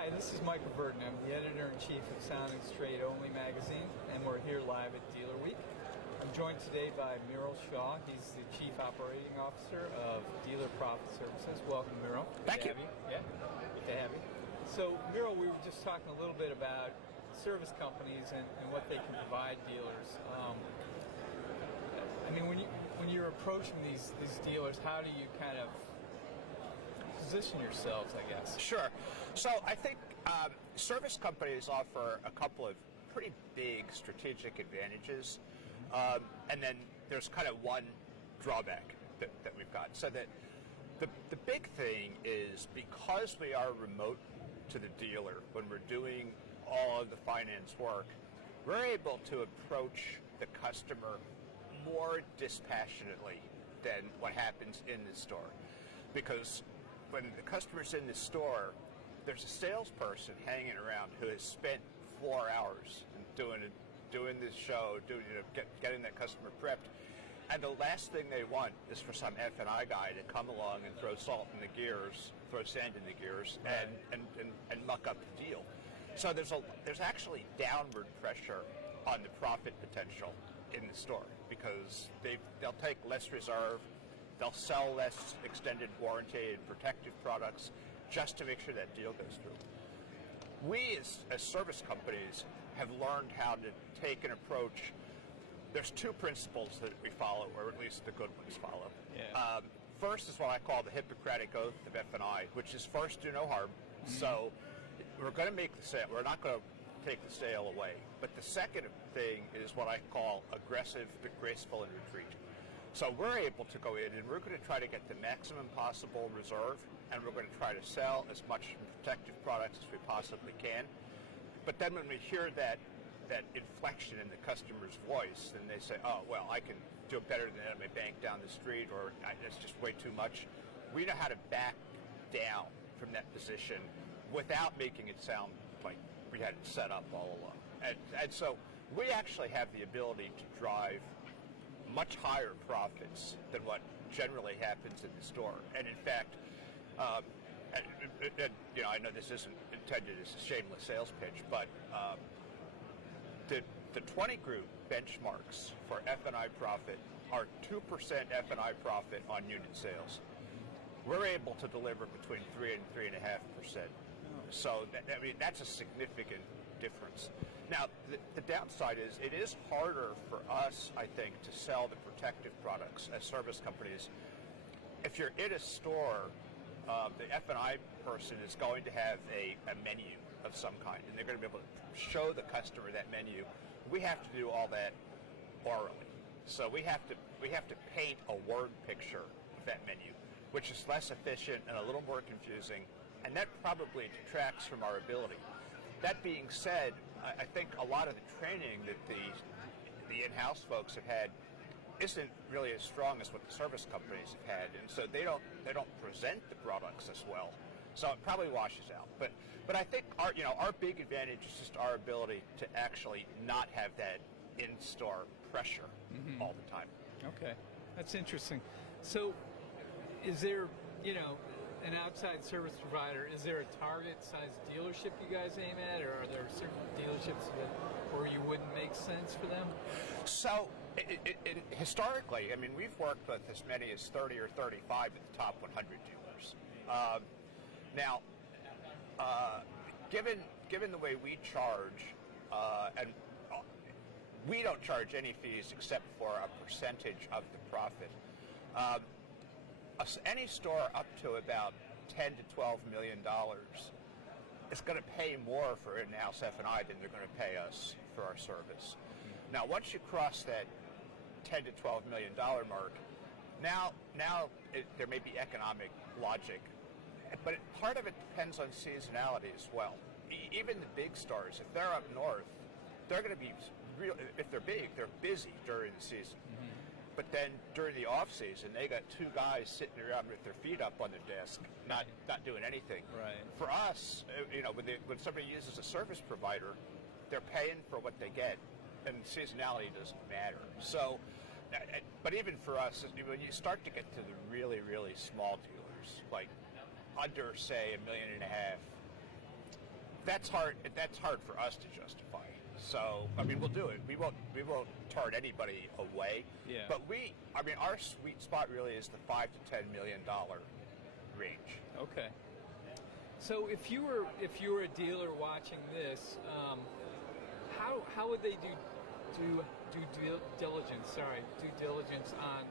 Hi, this is Michael Burton. I'm the editor-in-chief of Sounding Straight Only magazine, and we're here live at Dealer Week. I'm joined today by Miral Shaw. He's the Chief Operating Officer of Dealer Profit Services. Welcome, Miral. Thank you. Yeah, good to have you. So, Miral, we were just talking a little bit about service companies and what they can provide dealers. I mean, when you're approaching these dealers, how do you kind of position yourselves, I guess? Sure. So I think service companies offer a couple of pretty big strategic advantages, and then there's kind of one drawback that we've got. So that the big thing is, because we are remote to the dealer when we're doing all of the finance work, we're able to approach the customer more dispassionately than what happens in the store. Because when the customer's in the store, there's a salesperson hanging around who has spent 4 hours doing this show, getting that customer prepped, and the last thing they want is for some F&I guy to come along and throw salt in the gears, throw sand in the gears, and muck up the deal. So there's actually downward pressure on the profit potential in the store, because they'll take less reserve, they'll sell less extended warranty and protective products just to make sure that deal goes through. We, as service companies, have learned how to take an approach. There's two principles that we follow, or at least the good ones follow. Yeah. First is what I call the Hippocratic Oath of F&I, which is first, do no harm. Mm-hmm. So we're going to make the sale. We're not going to take the sale away. But the second thing is what I call aggressive but graceful in retreat. So we're able to go in and we're going to try to get the maximum possible reserve, and we're going to try to sell as much protective products as we possibly can. But then when we hear that inflection in the customer's voice, then they say, oh, well, I can do better than that at my bank down the street, or it's just way too much. We know how to back down from that position without making it sound like we had it set up all along. And so we actually have the ability to drive much higher profits than what generally happens in the store. And in fact, I know this isn't intended as a shameless sales pitch, but the 20 group benchmarks for F&I profit are 2% F&I profit on unit sales. We're able to deliver between 3 and 3.5%. So that's a significant difference. Now, the downside is it is harder for us, I think, to sell the protective products as service companies. If you're in a store, the F&I person is going to have a menu of some kind, and they're going to be able to show the customer that menu. We have to do all that orally. So we have to paint a word picture of that menu, which is less efficient and a little more confusing, and that probably detracts from our ability. That being said, I think a lot of the training that the in-house folks have had isn't really as strong as what the service companies have had, and so they don't present the products as well. So it probably washes out. But I think our big advantage is just our ability to actually not have that in-store pressure all the time. Okay, that's interesting. So is there, an outside service provider, is there a target size dealership you guys aim at, or are there certain dealerships where you wouldn't make sense for them? So historically, we've worked with as many as 30 or 35 of the top 100 dealers. Now, given the way we charge, and we don't charge any fees except for a percentage of the profit. Any store up to about $10 to $12 million is going to pay more for in-house F&I than they're going to pay us for our service. Now, once you cross that $10 to $12 million mark, now there may be economic logic, but part of it depends on seasonality as well. Even the big stores, if they're up north, they're going to be if they're big, they're busy during the season. But then during the off season, they got two guys sitting around with their feet up on their desk, not doing anything. Right. For us, when somebody uses a service provider, they're paying for what they get, and seasonality doesn't matter. So, but even for us, when you start to get to the really, really small dealers, like under, say, $1.5 million, that's hard. That's hard for us to justify. So I mean, we'll do it. We won't turn anybody away. Yeah. But our sweet spot really is the $5 to $10 million range. Okay. So if you were a dealer watching this, how would they do due diligence on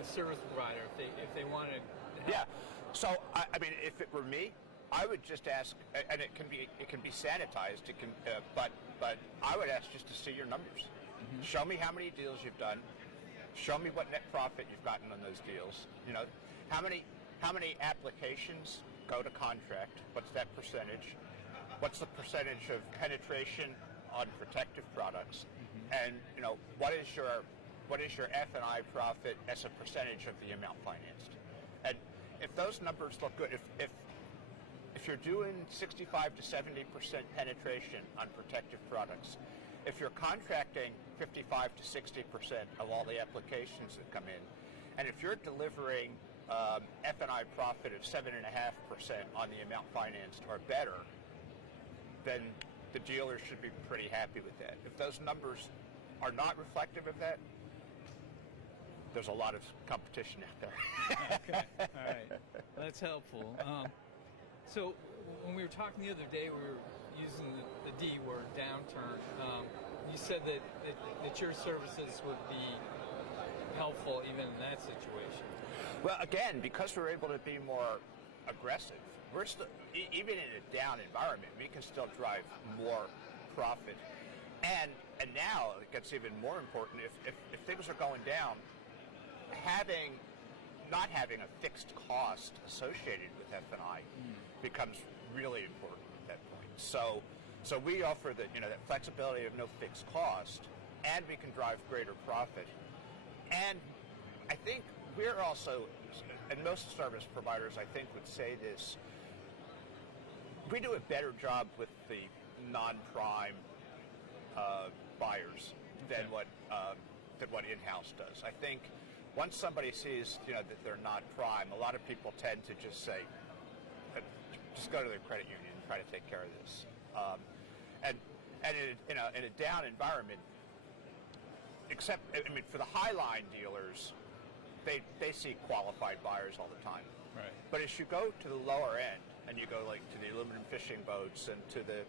a service provider if they wanted help? Yeah. So I mean, if it were me, I would just ask, and it can be sanitized. It can, but I would ask just to see your numbers. Mm-hmm. Show me how many deals you've done. Show me what net profit you've gotten on those deals. You know, how many applications go to contract? What's that percentage? What's the percentage of penetration on protective products? Mm-hmm. And you know, what is your F&I profit as a percentage of the amount financed? And if those numbers look good, if you're doing 65 to 70% penetration on protective products, if you're contracting 55 to 60% of all the applications that come in, and if you're delivering F&I profit of 7.5% on the amount financed or better, then the dealer should be pretty happy with that. If those numbers are not reflective of that, there's a lot of competition out there. Okay, all right, that's helpful. So when we were talking the other day, we were using the D word, downturn. You said that your services would be helpful even in that situation. Well, again, because we're able to be more aggressive, we're still, even in a down environment, we can still drive more profit. And now it gets even more important if things are going down. Not having a fixed cost associated with F&I becomes really important at that point. So we offer that flexibility of no fixed cost, and we can drive greater profit. And I think we're also, and most service providers I think would say this, we do a better job with the non-prime buyers than what in-house does. I think once somebody sees that they're not prime, a lot of people tend to just say, just go to their credit union and try to take care of this. And in a down environment, except for the highline dealers, they see qualified buyers all the time. Right. But as you go to the lower end and you go like to the aluminum fishing boats and to the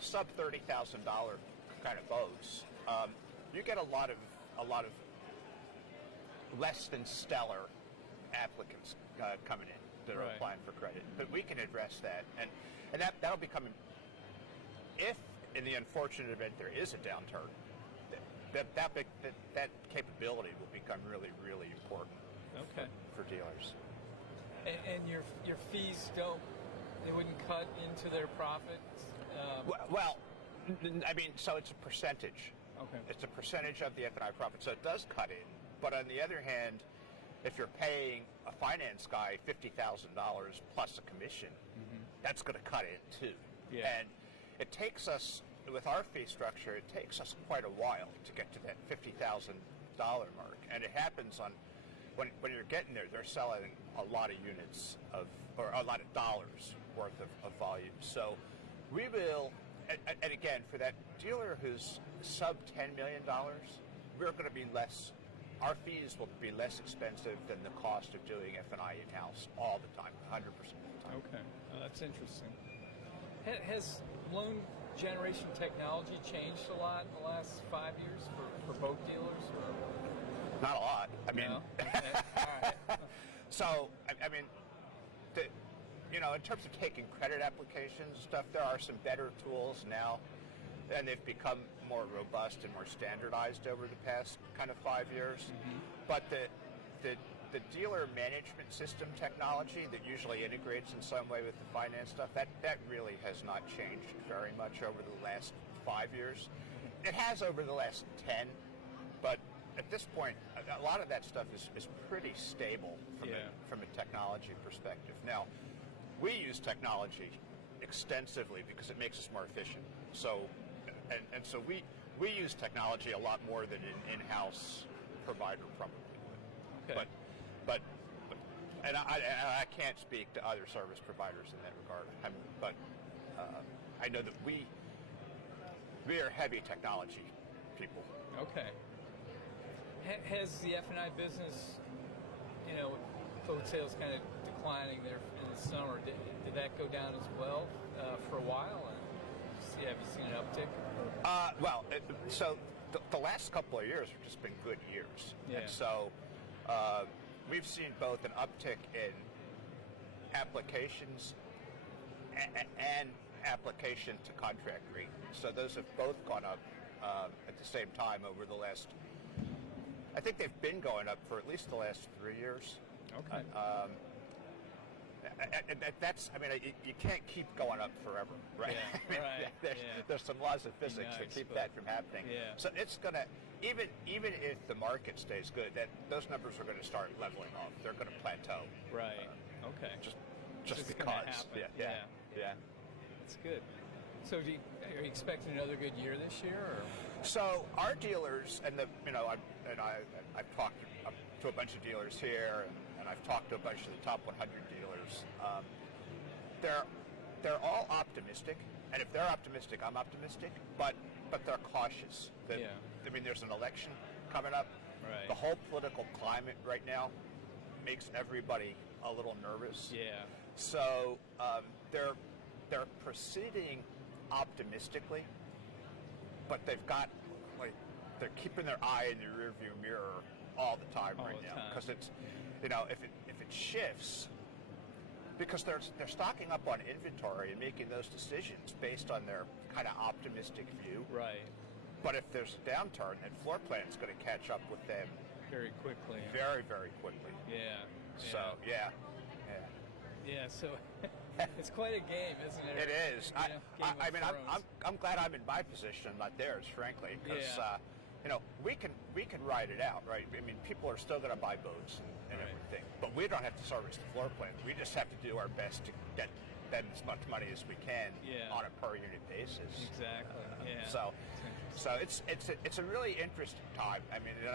sub $30,000 kind of boats, you get a lot of less than stellar applicants coming in that are applying for credit. But we can address that, and that'll become, if in the unfortunate event there is a downturn, that capability will become really, really important. Okay. For dealers. And your fees they wouldn't cut into their profits? Well, so it's a percentage. Okay. It's a percentage of the F&I profit, so it does cut in. But on the other hand, if you're paying a finance guy $50,000 plus a commission, that's going to cut in too. Yeah. And it takes us, with our fee structure, it takes us quite a while to get to that $50,000 mark. And it happens when you're getting there, they're selling a lot of units or a lot of dollars worth of volume. So we will, and again, for that dealer who's sub $10 million, we're going to be less. Our fees will be less expensive than the cost of doing F&I in-house all the time, 100% of the time. Okay, that's interesting. Has loan generation technology changed a lot in the last 5 years for boat dealers? Or? Not a lot. No? Okay. All right. So, in terms of taking credit applications and stuff, there are some better tools now, and they've become more robust and more standardized over the past kind of 5 years. But the dealer management system technology that usually integrates in some way with the finance stuff, that really has not changed very much over the last 5 years. It has over the last 10, but at this point, a lot of that stuff is pretty stable from a technology perspective. Now, we use technology extensively because it makes us more efficient. So, and so we use technology a lot more than an in-house provider probably would. Okay. But I can't speak to other service providers in that regard. I know that we are heavy technology people. Okay. Has the F&I business, boat sales kind of declining there in the summer, did that go down as well for a while? And have you seen an uptick? So the last couple of years have just been good years. Yeah. And so we've seen both an uptick in applications and application to contract rate. So those have both gone up at the same time over the last, I think they've been going up for at least the last 3 years. Okay. You can't keep going up forever, right? Yeah, There's some laws of physics that keep that from happening. Yeah. So it's gonna, even if the market stays good, that those numbers are going to start leveling off. They're going to plateau. Right. Okay. Just It's because. gonna happen. Yeah. That's good. So, are you expecting another good year this year? Or? So our dealers, and I've talked to a bunch of dealers here, and I've talked to a bunch of the top 100 dealers. They're all optimistic, and if they're optimistic, I'm optimistic. But they're cautious. There's an election coming up. Right. The whole political climate right now makes everybody a little nervous. Yeah. So they're proceeding optimistically, but they've got they're keeping their eye in the rearview mirror all the time right now, because it's if it shifts, because they're stocking up on inventory and making those decisions based on their kind of optimistic view. Right. But if there's a downturn, then floor plan is going to catch up with them very quickly. Very, very quickly. Yeah. So yeah. Yeah. So it's quite a game, isn't it? It is. I'm glad I'm in my position, not theirs, frankly, because we can ride it out, right? I mean, people are still going to buy boats and everything, but we don't have to service the floor plan. We just have to do our best to get as much money as we can on a per unit basis. Exactly. Yeah. So it's a really interesting time. I mean, and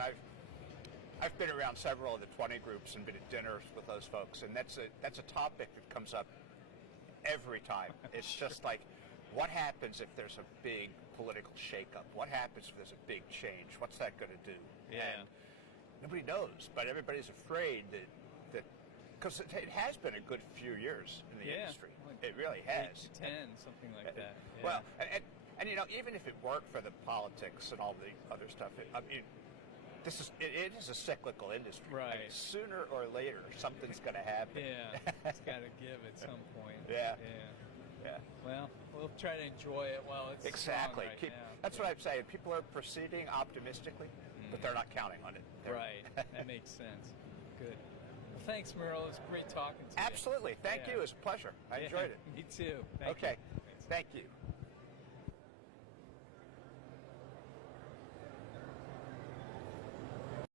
I've been around several of the 20 groups and been at dinners with those folks, and that's a topic that comes up every time. It's just like, what happens if there's a big political shakeup? What happens if there's a big change? What's that going to do? Yeah. And nobody knows, but everybody's afraid that because it has been a good few years in the industry. Like it really has. 8 to 10, something like that. Yeah. Well, and even if it weren't for the politics and all the other stuff, it is a cyclical industry. Right. I mean, sooner or later, something's going to happen. Yeah. It's got to give at some point. Yeah. Well, we'll try to enjoy it while it's exactly. strong right now. That's what I'm saying. People are proceeding optimistically, but they're not counting on it. Right. That makes sense. Good. Well, thanks, Merle. It was great talking to you. Absolutely. Thank you. It was a pleasure. I enjoyed it. Me too. Thank you. Thanks. Thank you.